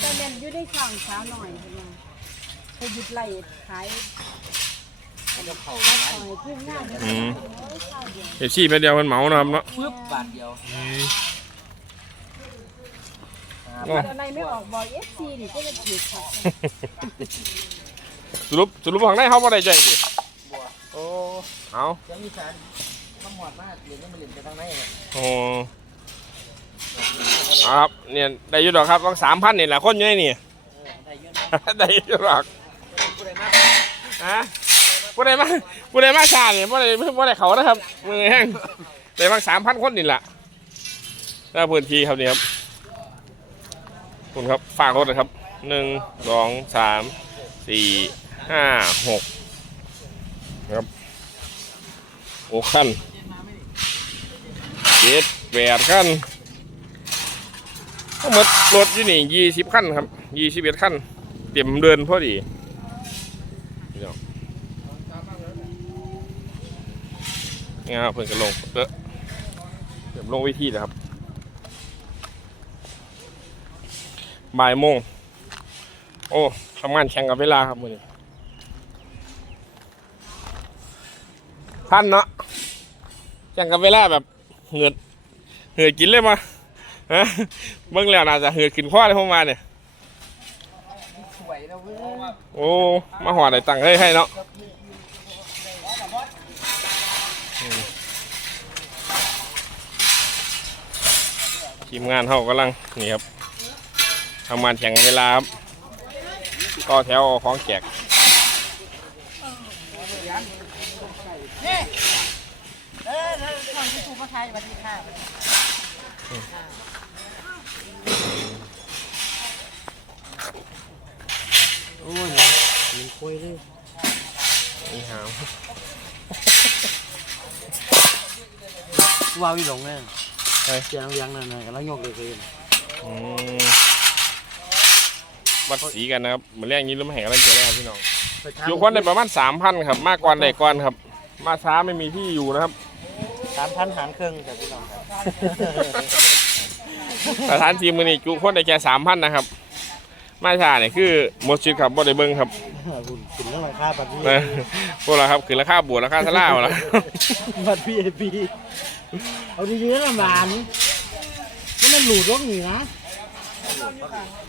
แต่เน้นอยู่ในช่องเช้าหน่อยใช่ไหมไปหยุดไล่ขายแล้วเขาแล้วปล่อยขึ้นงานอืม โอ้ยข้าวเดียวเดี๋ยวชี้ไปเดียวมันเหมานะครับเนาะ ปึ๊บบาทเดียวโอ้ อะไรไม่ออกบอกเอฟซีนี่ก็จะถูกครับสรุปสรุปของได้เขาบ่ได้ใจดิบัวโอ้เอายังมีสารข้ามหอดมากเดี๋ยวนี้มันเล่นไปทางไหนเนี่ยโอ้เอา ครับเนี่ยได้ยุดอกครับต้องสามพันนี่แหละคนอยู่ในนี่ ได้ยอะนะได้อยุดอกผู้ใดมากฮะผู้ใดมาผู้ใดมาชาเนี่ยผู้ใดผู้ใดเขานะครับมือแห้งได้บาสามพันคนนี่แหละถ้าพื้นที่ครับนี่ครับคุณครับฝากรถนะครับหนึ่งสองสามสี่ห้าหกครับโอ้ขั้นเจ็ดแปดขั้น ทั้งหมดรถอยู่นี่ยี่สิบขั้นครับยี่สิบเอ็ดขั้นเต็มเดินพอดีนี่ครับเพิ่นก็ลงเออเดี๋ยวลงวิธีนะครับบ่ายโมงโอ้ทำงานแข่งกับเวลาครับมือนี้ท่านเนาะแข่งกับเวลาแบบเหงือดเหงือดกินเลยมา เบิ่งแล้วน่าจะเหือดกินข้อเลยผมมาเนี่ยสวยนะเว้ยโอ้มาหอดได้ตังค์ให้ให้เนาะทีมงานเขากำลังนี่ครับทำงานแข่งเวลาครับก็แถวเอาของแจกเออทางที่ถูกเขาไทยวัสดีค่ะ โอ้ยมันคุยเลยนี่หาวว้าวอีหลงเนี่ยเสียงยังนั่นน่ะกำลังยกเลยคืออืมวัดสีกันนะครับเหมือนเรื่องนี้รู้ไหมแห่งกำลังเจอแล้วครับพี่น้องอยู่คนได้ประมาณสามพันครับ มากกว่าได้ก่อนครับ มาช้าไม่มีที่อยู่นะครับสามพันหารเครื่องจากพี่น้องครับสถานทีมมือนี้จุคนได้แค่สามพันนะครับ มาช้าเนี่ยคือหมดชิดครับบ่ได้เบิ้งครับคุณคุณเรื่องราคาบัตรพี่นะพวกเราครับคือราคาบวกราคาทล่าเอาละบัตรพี่เอพีเอาดีๆนะหลานนี่มันหลุดลงหนีนะ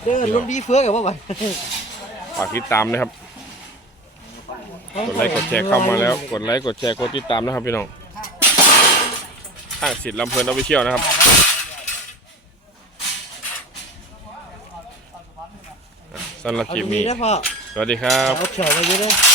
เดินลงดีเฟื้อกับว่าบัตรฝากติดตามนะครับ กดไลค์กดแชร์เข้ามาแล้ว กดไลค์กดแชร์กดติดตามนะครับพี่น้องทางสิทธิ์ลำเพลินออฟฟิเชียลนะครับ สำหรับคลิปเอาดีนี้ๆนะพ่อสวัสดีครับ เอาเฉยไปเยอะเลย